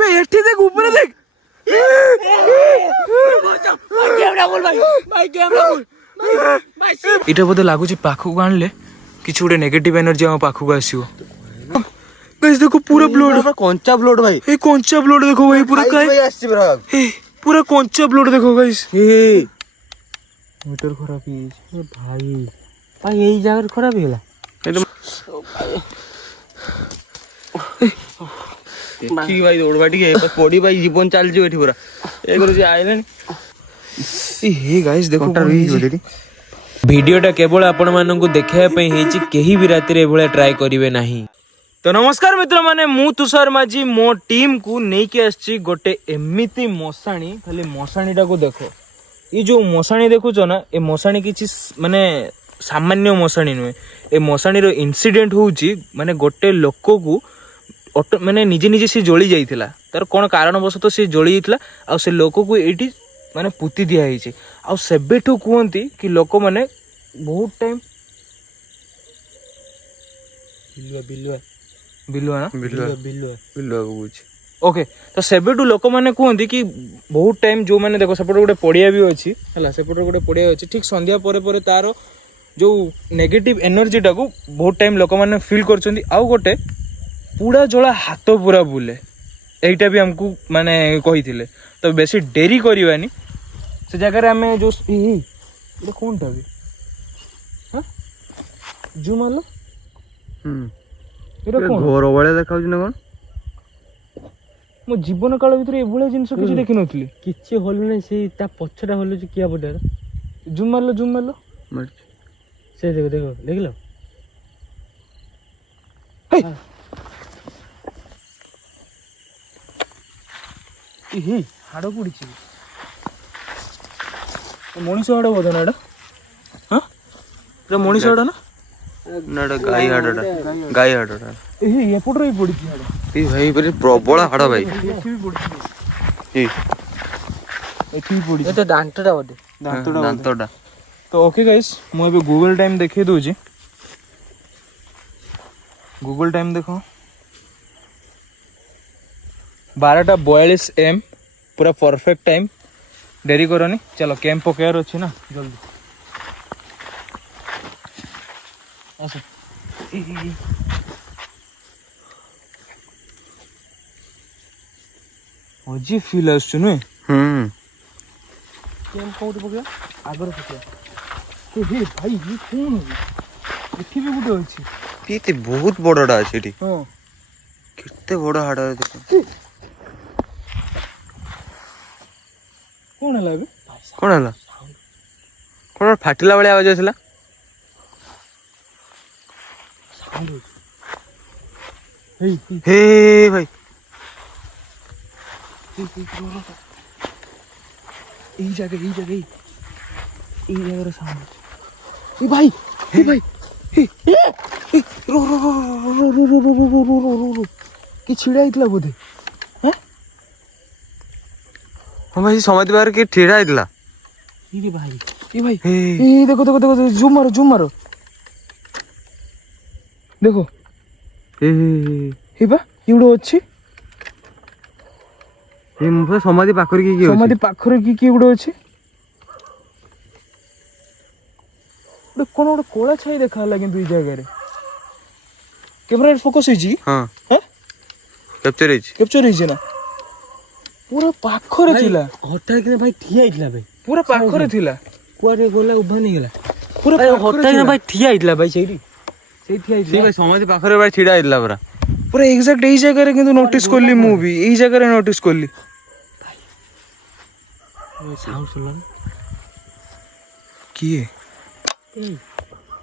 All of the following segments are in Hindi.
पे एठी देख ऊपर देख इटा बोधे लगुच पाखक आणले किसी गोटे नेगेटिव एनर्जी आम पाखक आसो गाइस देखो पूरा ब्लड कंचा ब्लड भाई ए कंचा ब्लड देखो भाई पूरा काय पूरा कंचा ब्लड देखो गाइस मीटर खराब है भाई भाई यही जगह खराब है देखी भाई दौड़ बाटी पड़ी भाई जीवन चल जी पूरा ए करू आइलानी ए गाइस देखो वीडियोटा केवल आपण माननकु देखिया पई हेची केही भी राति रे एभले ट्राई करिवे नाही। तो नमस्कार मित्र माने मु तुषार माझी मो टीम को नेकी आछि गोटे एमिति मशाणी खाली मशाणीटा को देखो ये जो मशाणी देखुछ ना ए मशाणी किछि माने सामान्य मशाणी नुहे ए मशाणी रो इंसिडेंट होउची माने गोटे लोक को ऑटो माने निजे निजे से जळी जाइथिला तार कोन कारणवशत से जळी जाइथिला आ से लोक को एठी माने पुती दिया हिची आ सेबेठु कहंती कि लोक माने बहुत टाइम बिलुआ ना ओके तो सेबेठु लोक माने कहंती कि बहुत टाइम जो माने देखो सेपट गोटे पड़िया भी अच्छी है सेपट गोटे पड़िया अच्छी ठीक संध्या परे तार जो नेगेटिव एनर्जी टाको बहुत टाइम लोक माने फील करछंती आ गोटे पूरा जला हाथ पूरा बुले एटा भी हमको माने कही तो बेसी डेरी करवानी से जगह आम जो कौन था भी हाँ जू मारलो घर भाया देखा ना कौन मो जीवन काल भर एभलिया जिनस किसी देखी नी किसी हल ना से पछटा हल किया पड़ा जूम मारलो से देखो देखो देख लो हाड़ पड़ी मनीष हाड़ बोधे ना हाँ मनीष हाड़ ना गाई हाड़ा एपटे पड़ी भाई प्रबल हाड़ भाई दांतटा तो ओके गाइस मुझे गूगल टाइम देखे दूची गूगल टाइम देखो 12:42 AM पूरा परफेक्ट टाइम डेरी करनी चलो कैंप पकेयर अच्छी ना जल्दी आस अजी फील आस नुहे कैंप कोठी पकेया आगर पकेया तो हे भाई ये कौन है एठी भी गुटे अछि पीते बहुत बड़डा अछि एठी हां कितने बड़ हाड़ा देखो कौन है बे कौन फाटिला वाली आवाज आसला हे भाई यही जगह रे सामने भाई रो कि छिड़ा इतला बोधे हाँ भाई समाधि बाहर के ठेड़ा इतला ये भाई ए देखो जूम मारो देखो हे बा इउडो अछि ए मुफे समाधि पाखर की समाधि पाखर की उडो अछि कोन गोटे कोला छाई देखा हला किंतु ई जगह रे कैमरा फोकस होई हां कैप्चर होई ना पूरा पाखरे थिला हटा के भाई ठिया इतला भाई पूरा पाखरे थिला कुआरे गोला उभा नहीं गेला पूरा हटा के भाई ठिया इतला भाई सेठी भाई समाधि पाखरे भाई ठिडा इतला पूरा एग्जैक्ट एई जगह रे किंतु नोटिस करली मु भी एई जगह रे नोटिस करली साउंड सुनला किए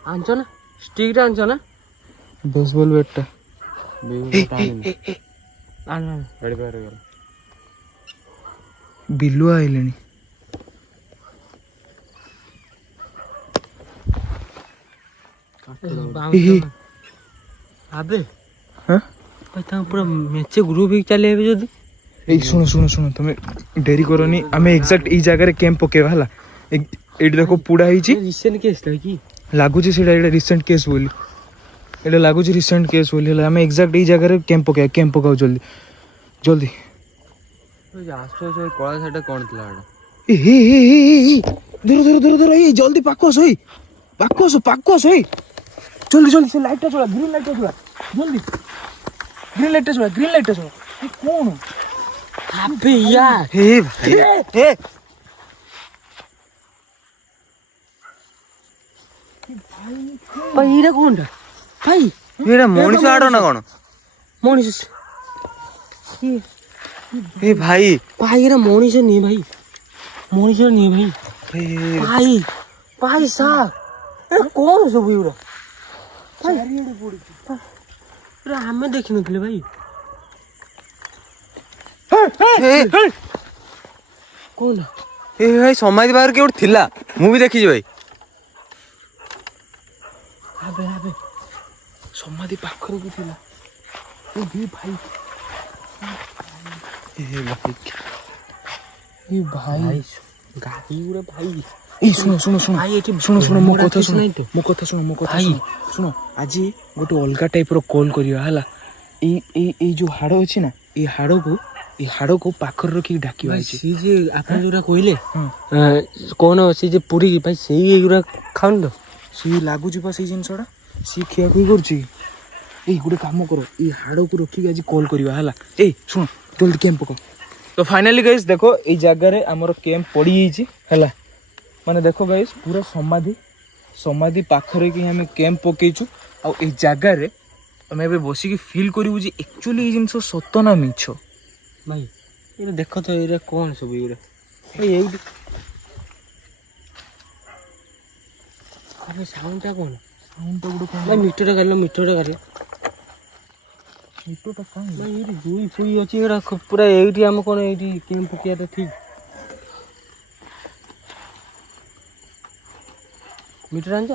आंचो ना स्टिक आंचो ना बेसबॉल बैट बिलुआ आइलेनी आबे हां भाई पूरा मेचे ग्रुप ही चले आबे जदी ए सुनो तुम डेरी करनी आमे एग्जैक्ट ई जगह रे कैंप पकेवा हला एडी देखो पूडा हिची रिसेंट केस था की लागु छी सेडा एडा रिसेंट केस बोली एडा लागु छी रिसेंट केस बोली हला आमे एग्जैक्ट ई जगह रे कैंप पकाओ जल्दी ଆସ କଳା ଶାଢୀଟା କଣ ଥିଲା ଏଟା? ଧର ଏଇ ଜଲ୍ଦି ପାଖ ଆସ ଏଇ ପାଖ ଆସ ଏଇ ଜଲ୍ଦି ସେ ଲାଇଟଟା ଚଳା ଗ୍ରୀନ୍ ଲାଇଟଟା ଚଳା ଜଲ୍ଦି ଗ୍ରୀନ୍ ଲାଇଟଟା ଚଳା ଏ କଣ ଆବେ ୟାର ହେ ଭାଇ ଭାଇ ଏଇଟା କଣଟା ଭାଇ ଏଇଟା ମଣିଷ ହାଡ ନା କଣ? ମଣିଷ ଏ ଭାଇ ଏଇଟା ମଣିଷ ନିଏ ଭାଇ ଭାଇ ସାର୍ କଣ ସବୁ ଏଗୁଡା ଆମେ ଦେଖିନଥିଲେ ଭାଇ କଣ ଏ ଭାଇ ସମାଧି ବାହାରେ କିଏ ଗୋଟେ ଥିଲା, ମୁଁ ବି ଦେଖିଛି ଭାଇ। ସମାଧି ପାଖରେ ବି ଥିଲା ଭାଇ ଭାଇ ଗାଡି ଗୁଡା ଭାଇ ଏଇ ଶୁଣ ମୋ କଥା ଶୁଣ ଆଜି ଗୋଟେ ଅଲଗା ଟାଇପ ର କଲ୍ କରିବା ହେଲା। ଏଇ ଯୋଉ ହାଡ ଅଛି ନା ଏଇ ହାଡକୁ ପାଖରେ ରଖିକି ଡାକିବା। ସେ ଯେ ଆପଣ ଯୋଉଟା କହିଲେ କଣ ସେ ଯେ ପୁରୀ ଭାଇ ସେଇ ଏଇଗୁଡା ଖାଉନି ତ? ସିଏ ଲାଗୁଛି ବା ସେଇ ଜିନିଷଟା ସିଏ ଖିଆଖୁଇ କରୁଛି। ଏଇ ଗୋଟେ କାମ କର ଏଇ ହାଡକୁ ରଖିକି ଆଜି କଲ୍ କରିବା ହେଲା। ଏଇ ଶୁଣ ଜଲ୍ଦି କ୍ୟାମ୍ପ ପକାଅ। ତ ଫାଇନାଲି ଗାଇସ୍ ଦେଖ ଏଇ ଜାଗାରେ ଆମର କ୍ୟାମ୍ପ ପଡ଼ିଯାଇଛି ହେଲା। ମାନେ ଦେଖ ଗାଇସ୍ ପୁରା ସମାଧି ପାଖରେ କି ଆମେ କ୍ୟାମ୍ପ ପକେଇଛୁ। ଆଉ ଏଇ ଜାଗାରେ ଆମେ ଏବେ ବସିକି ଫିଲ୍ କରିବୁ ଯେ ଆକ୍ଚୁଆଲି ଏଇ ଜିନିଷ ସତ ନା ମିଛ। ଭାଇ ଏଇଟା ଦେଖ ତ ଏଇଟା କଣ ସବୁ ଏଇଗୁଡା ଭାଇ ଏଇଠି ସାଉଣ୍ଡଟା କଣ? ସାଉଣ୍ଡଟା ଗୋଟେ କଣ ଭାଇ ମିଟରଟା କାଢିଲ ମିଟରଟା କାଇଁ ଭାଇ ଏଇଠି ଦୁଇ ଫୁଇ ଅଛି ଏଗୁଡା ପୁରା ଏଇଠି ଆମେ କଣ ଏଇଠି କ୍ୟାମ୍ପ ପକେଇବାଟା ଠିକ? ମିଟର ଆଣିଛ?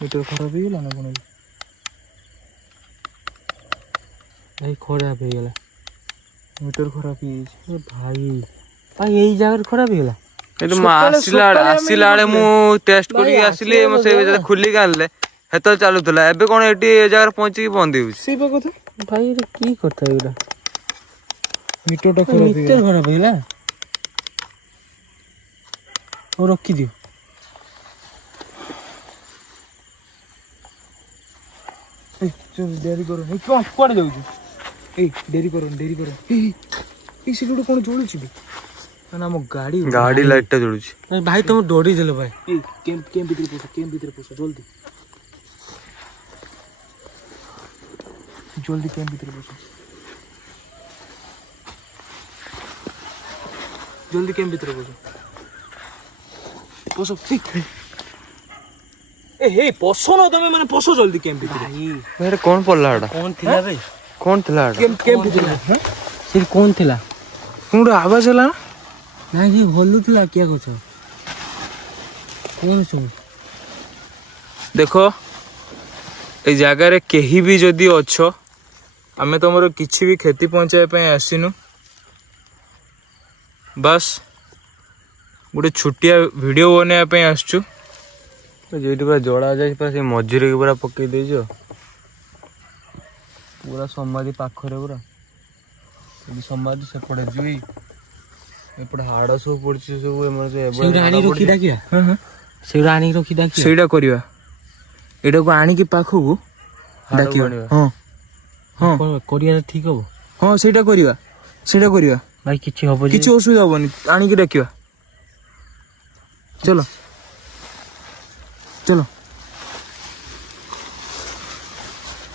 ମିଟର ଖରାପ ହେଇଗଲା ନା କଣ? ଭାଇ ଖରାପ ହେଇଗଲା ମିଟର ଖରାପ ହେଇଯାଇଛି ଭାଇ ଏଇ ଜାଗାରେ ଖରାପ ହେଇଗଲା। ଏଠି ମୁଁ ଆସିଲା ବେଳେ ମୁଁ ଟେଷ୍ଟ କରିକି ଆସିଲି, ମୁଁ ସେଇ ଭିତରେ ଖୋଲିକି ଆଣିଲେ ସେତେବେଳେ ଚାଲୁଥିଲା। ଏବେ କଣ ଏଠି ଏ ଜାଗାରେ ପହଞ୍ଚିକି ବନ୍ଦ ହେଉଛି? ସେଇ କଥା ଭାଇ ଏଇଟା କି କଥା ଏଇଗୁଡା? ମିଟରଟା ମିଟର ଖରାପ ହେଇଗଲା। ହଉ ରଖିଦିଅ। ଡେରି କର କୁଆଡେ ଯାଉଛୁ? ଏଇ ଡେରି କର ଏଇ ସେଠି ଗୋଟେ କଣ ଜଳୁଛି ବି? ନା ଆମ ଗାଡି ଲାଇଟ୍ ଟା ଜଳୁଛି। ଭାଇ ତମେ ଡରି ଦେଲ ଭାଇ। ଏଇ କ୍ୟାମ୍ପ ଭିତରେ ପଶ ଜଲ୍ଦି କ୍ୟାମ୍ପ ଭିତରେ ପଶ ଜଲ୍ଦି କ୍ୟାମ୍ପ ଭିତରେ ପଶ ଏ ପଶ ନା ତମେ ମାନେ ପଶ ଜଲ୍ଦି କ୍ୟାମ୍ପ ଭିତରେ। ଭାଇ କଣ ପଡିଲା ଏଟା? କଣ ଥିଲା ଭାଇ? କଣ ଥିଲା ଏଟା? କ୍ୟାମ୍ପ ଭିତରେ ସେଠି କଣ ଥିଲା? କଣ ଗୋଟେ ଆବାଜ ହେଲା ନା? ନାଇଁ ସେ ହଲୁଥିଲା କିଆ ଗଛ କଣ ସବୁ? ଦେଖ ଏଇ ଜାଗାରେ କେହି ବି ଯଦି ଅଛ, ଆମେ ତମର କିଛି ବି କ୍ଷତି ପହଞ୍ଚାଇବା ପାଇଁ ଆସିନୁ। ବାସ୍ ଗୋଟେ ଛୋଟିଆ ଭିଡ଼ିଓ ବନେଇବା ପାଇଁ ଆସିଛୁ। ଯେଇଠି ପୁରା ଜଳା ଯାଇଛି ପୁରା ସେ ମଝିରେ ପୁରା ପକେଇ ଦେଇଛ। ପୁରା ସମାଧି ପାଖରେ ପୁରା ସମାଧି ସେପଟେ ଜୁଇ ଏପଟେ ହାଡ ସବୁ ପଡିଛି ସବୁ। ସେଇଟା ଆଣିକି ରଖି ଡାକିବା। ସେଇଟା ଆଣିକି ରଖି ଡାକିବା। ସେଇଟା କରିବା। ଏଇଟାକୁ ଆଣିକି ପାଖକୁ ଡାକିବା। ହଁ କରିବାଟା ଠିକ ହବ। ହଁ ସେଇଟା କରିବା ଭାଇ କିଛି ହବ କିଛି ଅସୁବିଧା ହବନି। ଆଣିକି ଡାକିବା। ଚलो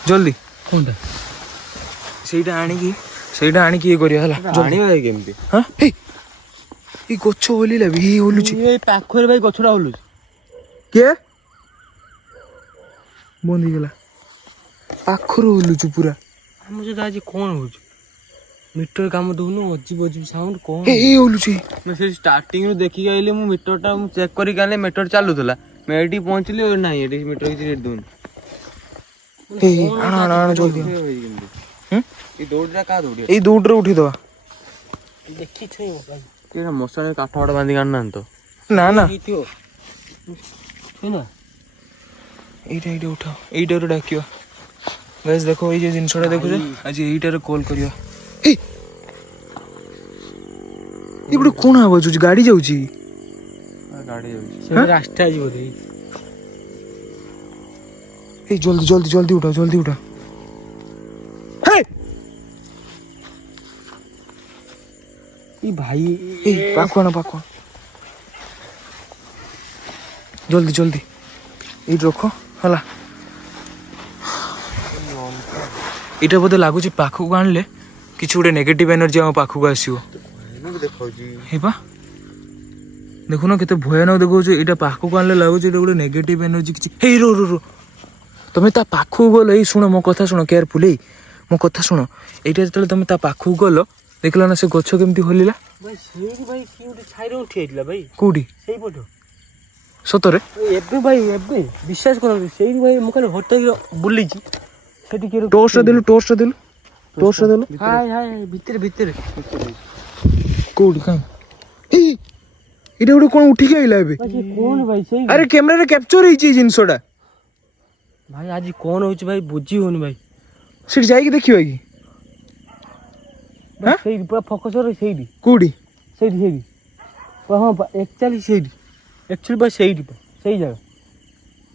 ଜଲ୍ଦି। କୋଉଟା? ସେଇଟା ଆଣିକି ଇଏ କରିବା ହେଲା। ଆଣିବା କେମିତି? ଏଇ ଗଛ ଓଲିଲା ବି ଓଲୁଛି। ଏଇ ପାଖରେ ଭାଇ ଗଛଟା ଓଲୁଛି। କିଏ ବନ୍ଦ ହେଇଗଲା? ପାଖରୁ ଓଲୁଛୁ ପୁରା। ଆମ ସହିତ ଆଜି କଣ ହଉଛି? ମିଟର କାମ ଦଉନୁ, ଅଜିବ ସାଉଣ୍ଡ କଣ? ଏଇ ଓଲୁଛି। ମୁଁ ସେଇ ଷ୍ଟାର୍ଟିଂ ରୁ ଦେଖିକି ଆଇଲି। ମୁଁ ମିଟରଟା ମୁଁ ଚେକ୍ କରିକି ଆଣିଲି, ମିଟର ଚାଲୁଥିଲା। ମୁଁ ଏଇଠି ପହଞ୍ଚିଲି, ନାହିଁ ଏଠି ମିଟର କିଛି ରେଟ୍ ଦଉନି। ଆଣ ଜଲ୍ଦି। ଏଇ ଦୌଡ଼ିଟା କାହା ଦୌଡ଼ି? ଏଇ ଦୌଡ଼ିରେ ଉଠେଇଦବା। ଦେଖି ଛୁଇଁବ ଭାଇ। ମଶାଣି କାଠ ଫାଠ ବାନ୍ଧିକି ଆଣିନାହାନ୍ତି ତ? ନା ଛୁଇଁନା ଏଇଟା ଉଠାଅ। ଏଇଟାରୁ ଡାକିବା। गाइस देखो ये जिनसटा देखुछ आज एइटारे कॉल करियो एबडे कोन आवाज होची गाड़ी जाउची गाड़ी जाउची से रास्ता जी बोले ए जल्दी जल्दी जल्दी उठा हे ई भाई ए पाखो जल्दी जल्दी ये रखो हला इटा बोधे लगुच पाखक आणले किसी गोटे नेगेटिव एनर्जी आम पाखक आसो देखुन केते भयानक देखो ये पाखक आणले लगुच गोटे नेगेटिव एनर्जी किसी हे रो रो रो तुम ता पाखक गल ये शुण मो कथा शुण केयरफुल मो कथा शुण यहाँ जो तुम ता पाखक गल देखल ना से गछ केमती हलिला भाई सेही भाई की उठे छाइरे उठी आइला भाई कोडी सेही पटो सतरे एबे भाई एबे विश्वास करो सेही भाई मो खाली हट बुली छी सेठी के टोस्ट देलु हाय हाय भीतर भीतर कोडी काई इटा गोटे कोन उठी के आइला एबे कौन भाई सेही अरे कैमरा रे कैप्चर होई छी जिंसोडा भाई आज कौन होछ भाई बुझी होनी भाई सिट जाई के देखियो की हां सेही पूरा फोकस रे सेही कोडी सेही हां एक्चुअली सेही एक्चुअली बस सही जगह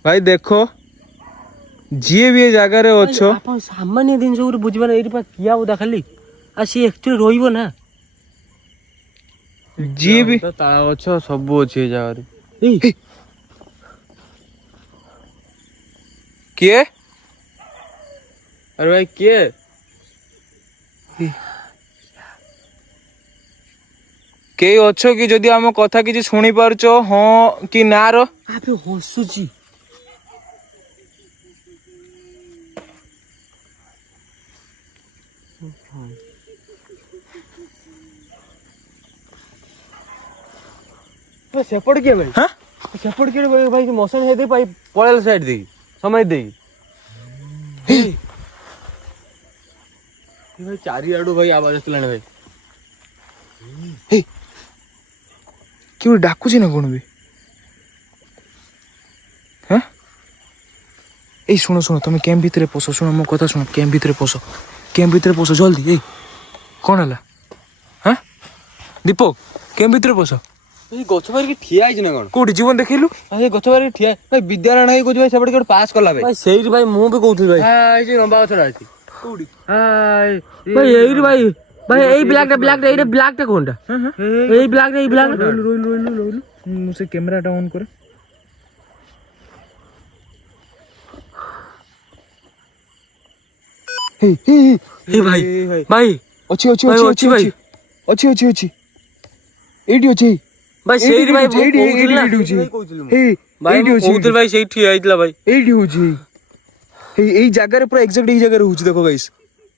भाई देखो जी भी ये जगह रे अच्छो आपण सामान्य दिन सब बुझबा ना एरी पा किया उदा खाली आ सी एक्चुअली रोइबो ना जी भी तो ताला अच्छो सब अच्छे जगह रे ए के अरे भाई के के अच्छो कि जदि आम कथा किछि सुनी पारुचो हां कि ना रो आपे हसुची तो सेपट के भाई हां सेपट के भाई मौसम हे दे भाई पळेल साइड दे समय दे भाई चारी आडू भाई आवाज आसलाने भाई हे क्यों डाकू छी ना कोन भी हां ए सुनो सुनो तुम कैम्प भीतर पोसो सुनो मो कथा सुनो कैम्प भीतर पोसो जल्दी ए कोन हला हां दीपक कैम्प भीतर पोसो ए गछ बारी के ठिया आइछ ना कोन कोडी जीवन देखिलु ए गछ बारी ठिया भाई विद्यालय नाही कोछ भाई सेपट के पास करला भाई भाई सही भाई मुंह पे कहउथि भाई हां जे लंबा गछ रहती कोडी हाय भाई एई भाई भाई एई ब्लैक एई ब्लैक टा कोनटा एई ब्लैक रोइलु मुसे कैमरा टा ऑन करे हे भाई भाई अच्छी अच्छी भाई, अच्छी भाई। अच्छी अच्छी अच्छी एडी अच्छी भाई सही भाई एडी होची हे भाई एडी होची कहउथि भाई सही ठिया आइतला भाई एडी होची हे एई जगह रे पूरा एग्जैक्ट एई जगह रे होची देखो गाइस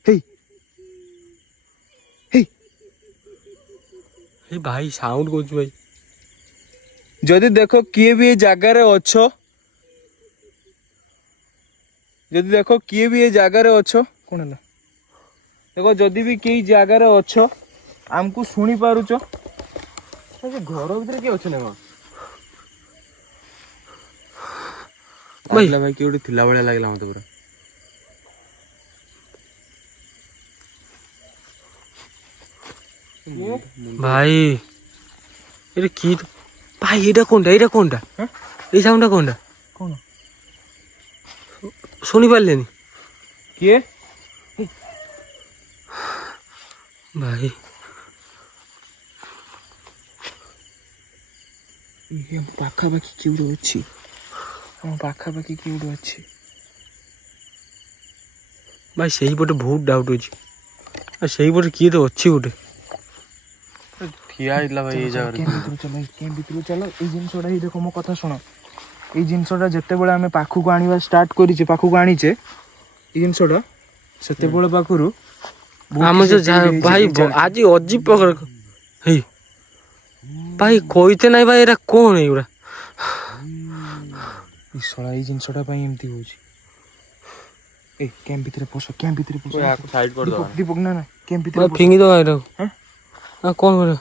हे हे ए भाई साउंड कहउछ भाई जदि देखो किए भी ए जगह रे अच्छो जदि देखो किए भी ए जगह रे अच्छो कोन हला देखो जदि भी केई जगह रे अच्छो हमको सुनी पारुचो घर भीतर के अछि ना भाई भाई के थिला बळिया लागला मते पूरा भाई एरे की भाई एटा कोनटा हां ए साउंडटा कोनटा कोन सुनी पारलेनी किए भाई ये पाखापाखि किए गोटे अच्छी पाखापाखि किए गोटे अच्छी भाई सही पटे बहुत डाउट होची आ सही पटे किए तो अच्छी गोटे ठिया आइला भाई ए जगह केम भीतर चलो ए जिनसटा ही देखो मो कथा सुनो ए जिनसटा जते बेले हमें पाखु को आनिबा स्टार्ट करिचे पाखु को आनिचे ए जिनसटा सेते बेले पाखुरु हम जो भाई आज अजीब प्रकार हे भाई कोइते नाही भाई एरा कोन है उरा ई सळा ए जिनसटा पई एमती होची ए केम भीतर पोसो साइड कर दो दीपक ना ना केम भीतर भाई फिंगी दो आइरो हैं आ कोन करे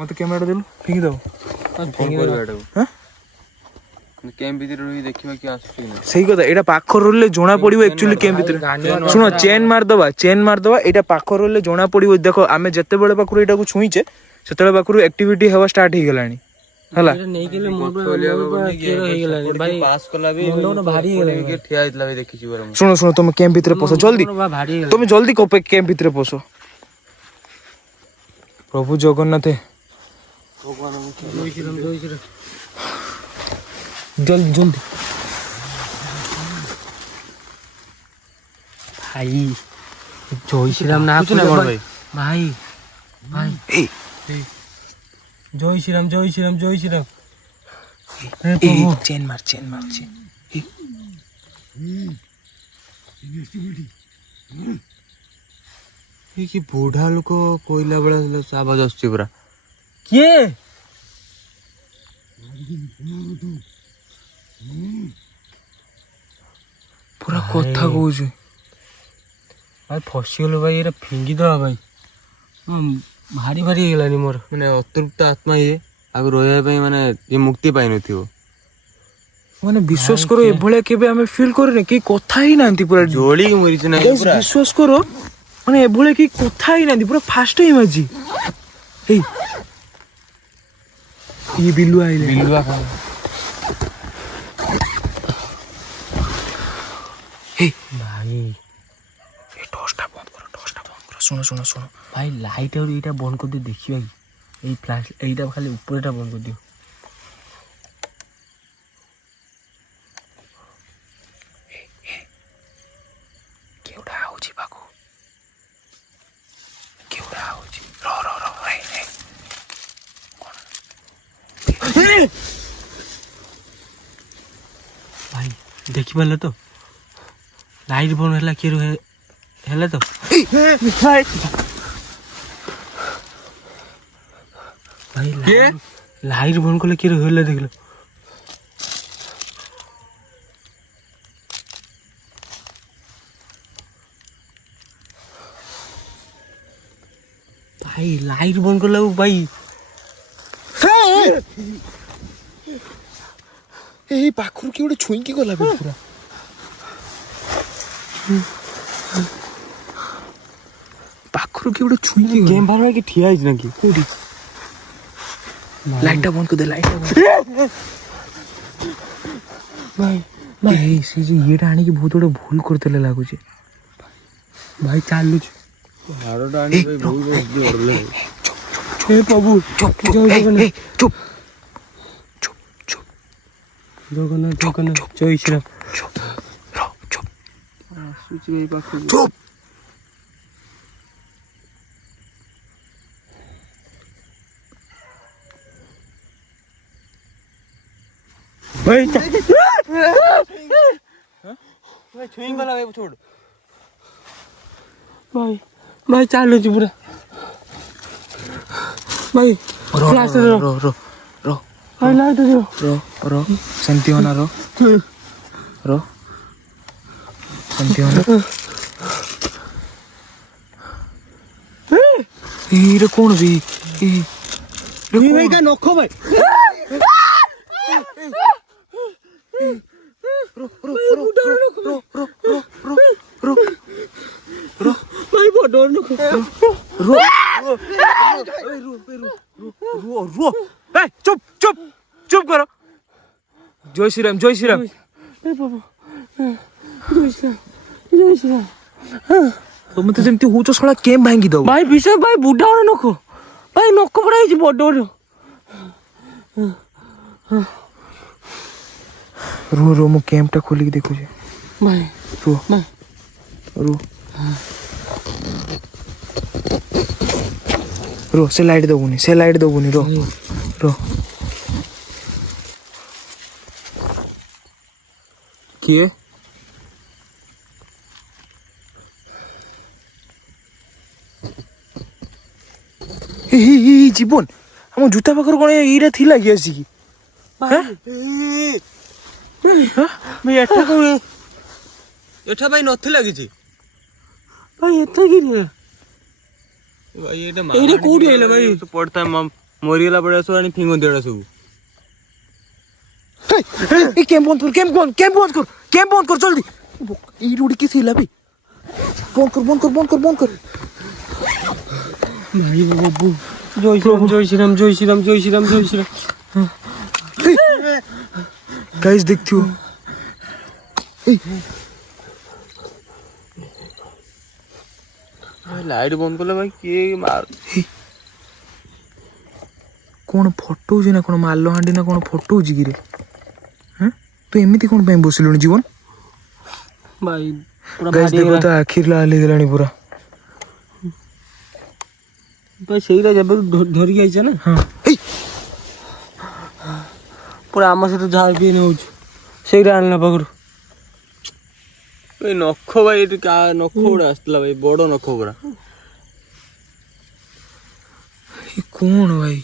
मते कैमरा देलु फिंगी दो फिंगी दो बैठो हां କେମ୍ ଭିତରେ ରହି ଦେଖିବା କି ଆସୁଛି କି ସେଇ କଥା ଏଇଟା ପାଖ ରହିଲେ ଜଣା ପଡିବ ଆକ୍ଚୁଆଲି କେମ୍ ଭିତରେ। ଶୁଣ ଚେନ୍ ମାରିଦବା ଏଇଟା ପାଖ ରହିଲେ ଜଣା ପଡିବ। ଦେଖ ଆମେ ଯେତେବେଳେ ପାଖରୁ ଏଇଟାକୁ ଛୁଇଁଛେ ସେତେବେଳେ ପାଖରୁ ଆକ୍ଟିଭିଟି ହେବା ଷ୍ଟାର୍ଟ ହେଇଗଲାଣି ହେଲା। ଶୁଣ ତମେ କେମ୍ ଭିତରେ ପଶ ଜଲ୍ଦି, ତମେ ଜଲ୍ଦି କେମ୍ ଭିତରେ ପଶ। ପ୍ରଭୁ ଜଗନ୍ନାଥ ଜଲ୍ଦି ଜଲ୍ଦି ଭାଇ ଜୟ ଶ୍ରୀରାମ ନା ଭାଇ ଭାଇ ଭାଇ ଜୟ ଶ୍ରୀରାମ ଜୟ ଶ୍ରୀରାମ ଜୟ ଶ୍ରୀରାମ। ଚେନ୍ ମାର କି ବୁଢା ଲୋକ କହିଲା ବେଳେ ଆବାଜ ଆସୁଛି ପୁରା। କିଏ ପୁରା କଥା କହୁଛୁ ଭାଇ ଫସିଗଲୁ ଭାଇ ଏଇଟା ଫିଙ୍ଗିଦବା ଭାଇ ଭାରି ଭାରି ହେଇଗଲାଣି ମୋର। ମାନେ ଅତୃପ୍ତ ଆତ୍ମା ଇଏ ଆକୁ ରହିବା ପାଇଁ ମାନେ ଇଏ ମୁକ୍ତି ପାଇନଥିବ। ମାନେ ବିଶ୍ୱାସ କର ଏଭଳିଆ କେବେ ଆମେ ଫିଲ୍ କରିନେ କି କଥା ହିଁ ନାହାନ୍ତି ପୁରା ଜଳିକି ମରିଛି ନା ବିଶ୍ୱାସ କର ମାନେ ଏଭଳିଆ କି କଥା ହିଁ ନାହାନ୍ତି ପୁରା ଫାଷ୍ଟ ଟାଇମ୍ ଆଜି। ଏଇ ବିଲୁଆ ଆଇଲେ ଭାଇ ଟର୍ଚ୍ଚଟା ବନ୍ଦ କର ଶୁଣ ଭାଇ ଲାଇଟ୍ ଆଉ ଏଇଟା ବନ୍ଦ କରିଦିଅ ଦେଖିବା କି ଏଇ ଫ୍ଲାସ୍ ଏଇଟା ଖାଲି ଉପରଟା ବନ୍ଦ କରିଦିଅ। କେଉଟା ହଉଛି ବାବୁ ଭାଇ ଦେଖିପାରିଲ ତ ଲାଇଟ୍ ବନ୍ଦ ହେଲା କିଏ ହେଲା ତ ଭାଇ ଲାଇଟ୍ ବନ୍ଦ କଲେ କିଏ ହେଲା ଦେଖିଲ। ଭାଇ ଲାଇଟ୍ ବନ୍ଦ କଲା ଭାଇ ଏଇ ପାଖରୁ କିଏ ଗୋଟେ ଛୁଇଁକି ଗଲା ପୁରା ପାଖରୁ କିଏ ଗୋଟେ ଛୁଇଁକି ଗେମ୍ ଭାବରେ କି ଠିଆ ହେଇଛି ନାକି କୋଉଠି ଲାଇଟଟା ବନ୍ଦ କରିଦେ ଭାଇ ସେ ଯୋଉ ଇଏଟା ଆଣିକି ବହୁତ ଗୋଟେ ଭୁଲ କରିଦେଲେ ଲାଗୁଛି ଭାଇ ଚାଲୁଛୁ ପ୍ରଭୁ ଜଗନ୍ନାଥ ଜୟ ଶ୍ରୀରାମ। ଭାଇ ଚାଲୁଛୁ ପୁରା ଭାଇ ସେମିତି ହନା ସେମିତି ହନା ଏଇରେ କଣ ବି ନଖ ଭାଇ ଚୁপ କର। ଜୟ ଶ୍ରୀରାମ ତମେ ତ ଯେମିତି ହଉଛ ଶଳା କେମ୍ ଭାଙ୍ଗି ଦବ ଭାଇ ବିଷୟ ଭାଇ ବୁଢା ନଖ ଭାଇ ନଖ ପଡା ହେଇଛି ବଡ ରୁହ ମୁଁ କ୍ୟାମ୍ପଟା ଖୋଲିକି ଦେଖୁଛି ଭାଇ ରୁହ ସେ ଲାଇଟ୍ ଦବୁନି ରୁହ କିଏ ଜୀବନ ଆମ ଜୁତା ପାଖରୁ କଣ ଏଇଟା ଥିଲା କି ଆସିକି ଏଠା ଭାଇ ନଥିଲା କିଛି ଭାଇ ଏତେ କି ଭାଇ ଏଇଟା କୋଉଠି ଆଇଲା ଭାଇ ପଡିଥାଏ ମରିଗଲା ପଡେ ସବୁ ଆଣି ଫିଙ୍ଗନ୍ତି ଏଟା ସବୁ ए कैंप बंद कर जल्दी ई रुड़ी की थी भाई बंद कर भाई बाबू जय श्री राम गाइस देखती हो लाइट बंद कले भाई किए मार कौन फटो ना कौन माल हांडी ना कौन फटो कि रे हैं तू एमती कौन पे बसिलुनी जीवन भाई गाइस देखो तो आखिर लाल गलानी पूरा भाई ସେଇଟା ଯେବେ ଧରିକି ଆଇଛ ନା हां ପୁରା ଆମ ସହିତ ଯାହା ବି ନେଉଛୁ ସେଇଟା ଆଣିଲା ପାଖରୁ ଏ ନଖ ଭାଇ ଏଠି କା ନଖ ଗୁଡା ଆସିଥିଲା ଭାଇ ବଡ ନଖ ପୁରା कौन भाई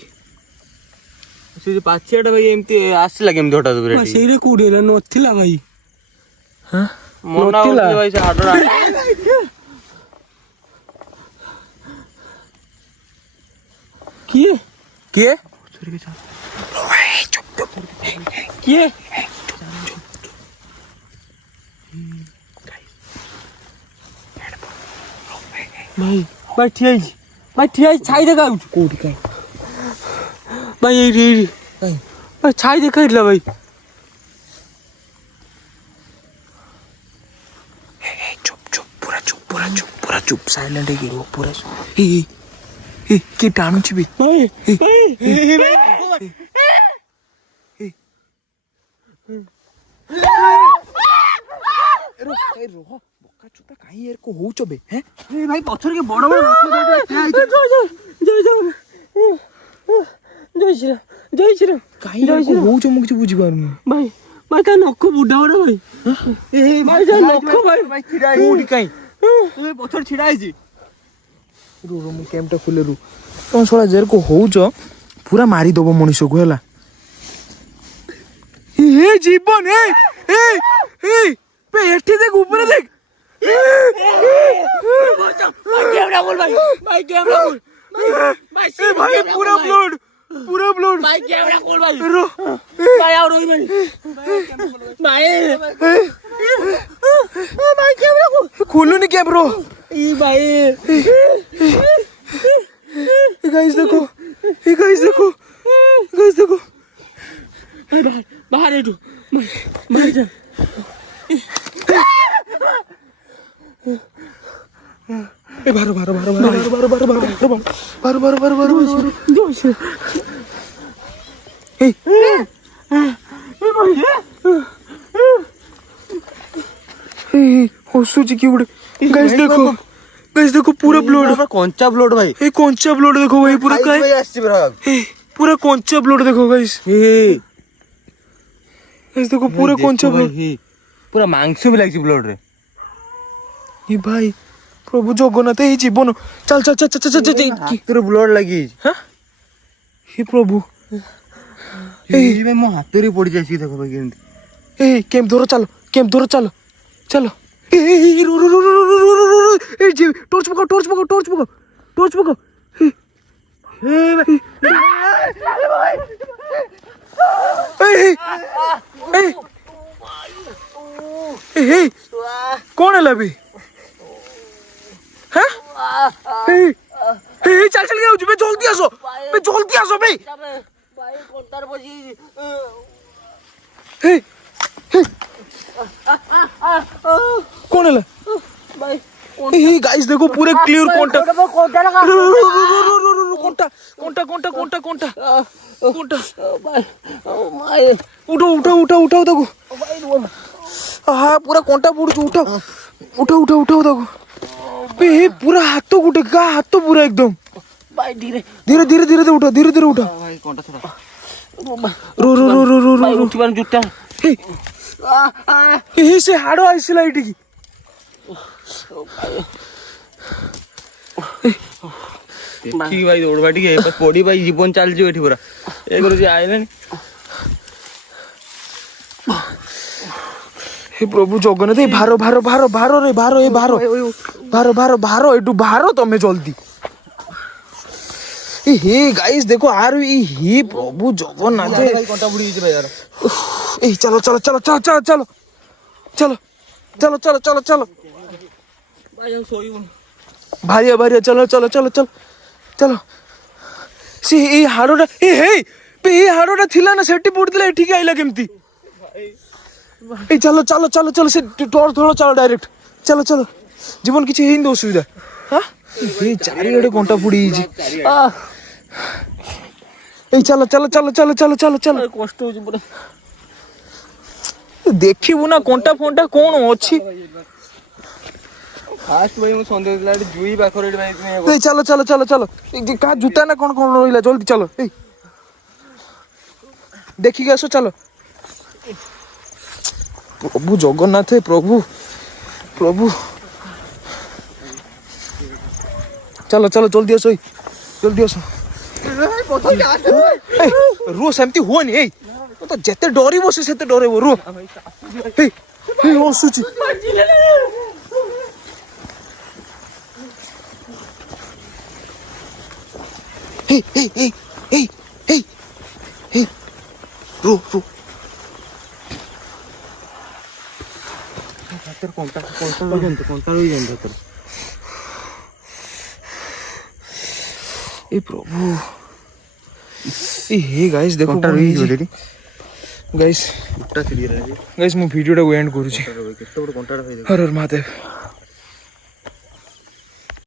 ସେ ଯୋଉ ପାଚିଆଟା ଭାଇ ଏମିତି ଆସିଲା କେମିତି ହଠାତ୍ ପୁରା ଏଠି ସେଇଟା କୋଉଠି ହେଲା ନଥିଲା ଭାଇ हां ମନା ହଉଥିଲା ଭାଇ ସେ ହାଡଟା କିଏ किए କିଏ ଭାଇ ଠିଆ ହେଇଛି ଛାଇ ଦେଖାଯାଉଛି कोठी का ଭାଇ ଏଇଠି ଭାଇ ଛାଇ ଦେଖାଇଥିଲା ଭାଇ पूरा चुप साइलेंट है गिरो पूरा ए के टाणु छी बे ଭାଇ रो बका चुपा काई यार को होचो बे हैं ଭାଇ ପଛରେ କି ବଡ ବଡ ଜୟ ଶ୍ରୀ ରାମ काई यार को होचो मु କିଛି बुझी पारुनी ଭାଇ ଭାଇ ତା ନଖ ବୁଢା ବଡ ଭାଇ ଭାଇ ତା ନଖ ଭାଇ कोठी काई ପଛରେ ଛିଡା ହେଇଛି रो मु कैंपटा खुले रू तो सोला जेर को होचो पूरा मारी दबो मनुष्य को हला ए जीवन ए पे एठी देख ऊपर देख कैमरा बोल भाई कैमरा बोल भाई पूरा ब्लड भाई कैमरा खोल भाई रो भाई और रोई भाई भाई कैमरा खोल खोलो नहीं कैमरा ई भाई गाइस देखो बाहर है तू बाहर जा ए बारो ए हसुची की उड़े गाइस देखो पूरा ब्लड कंचा ब्लड भाई ए कंचा ब्लड देखो भाई पूरा भाई आसी पूरा कंचा ब्लड देखो गाइस गाइस देखो पूरा कंचा ब्लड पूरा मांस भी लागी ब्लड रे ए भाई प्रभु जगन्नाथ ए जीवन चल हाथ रे ब्लड लागी हां हे प्रभु ए भाई मो हाथ रे पड़ी जासी देखो भाई केंती ए कैंप धरो चलो ए रो ए जी टॉर्च पकड़ ए भाई ए कौन है अभी हैं चल के आओ बे जल्दी आसो बे भाई कोंटार बजी कौन है भाई ए गाइस देखो पूरे क्लियर कांटेक्ट कोंटा लगा कोंटा भाई ओ माय उठाओ देखो हाँ पूरा कांटा पुड़ उठाओ देखो ए पूरा हाथ गुटे का हाथ पूरा एकदम भाई धीरे उठा भाई कंटा थोड़ा रो उठिबान जुटा ए से हाड़ो आइसिला एठी की ठीक भाई दौड़ बाटी के पड़ी भाई जीवन चल जी पूरा ए करू जे आइले हे प्रभु जगन्नाथ ए भारो एटू भारो तमे जल्दी ए हे गाइस देखो आर ई हे प्रभु जगन्नाथ भाई कंटा बुड़ी जे भाई यार ए चलो चलो चलो चलो चलो चलो चलो चलो चलो चलो चलो भारिया भारिया चलो चलो चलो चलो चलो सी ए हाड़ोटा ए हाड़ोटा थिला ना सेठी पड़थिला एठी के आइला केमती ए चलो चलो चलो चलो से टोर थोड़ा चलो डायरेक्ट चलो चलो जीवन किछि हेइन दो सुविधा हां ए चारि एडे कोंटा पुडी जी ए चलो चलो चलो चलो चलो चलो चलो कष्ट हो पुरा देखिबु ना कोंटा फोंटा कोन अछि फास्ट भाई मु संदेश दिला जुई पाखरे भाई ए चलो चलो चलो चलो का जूता ना कोन कोन रहिला जल्दी चलो ए देखि के आसो चलो प्रभु जगन्नाथ प्रभु प्रभु चलो चलो जल्दी आसो जल्दी आसो रो सेमती हुआ नहीं तो जेते डरी बसे सेते डरेबो रो ए ए ओसुची Hey, ro. ए प्रभु ए गाइस देखो गाइस गाइस मु वीडियो टा एंड करू छी हर हर महादेव।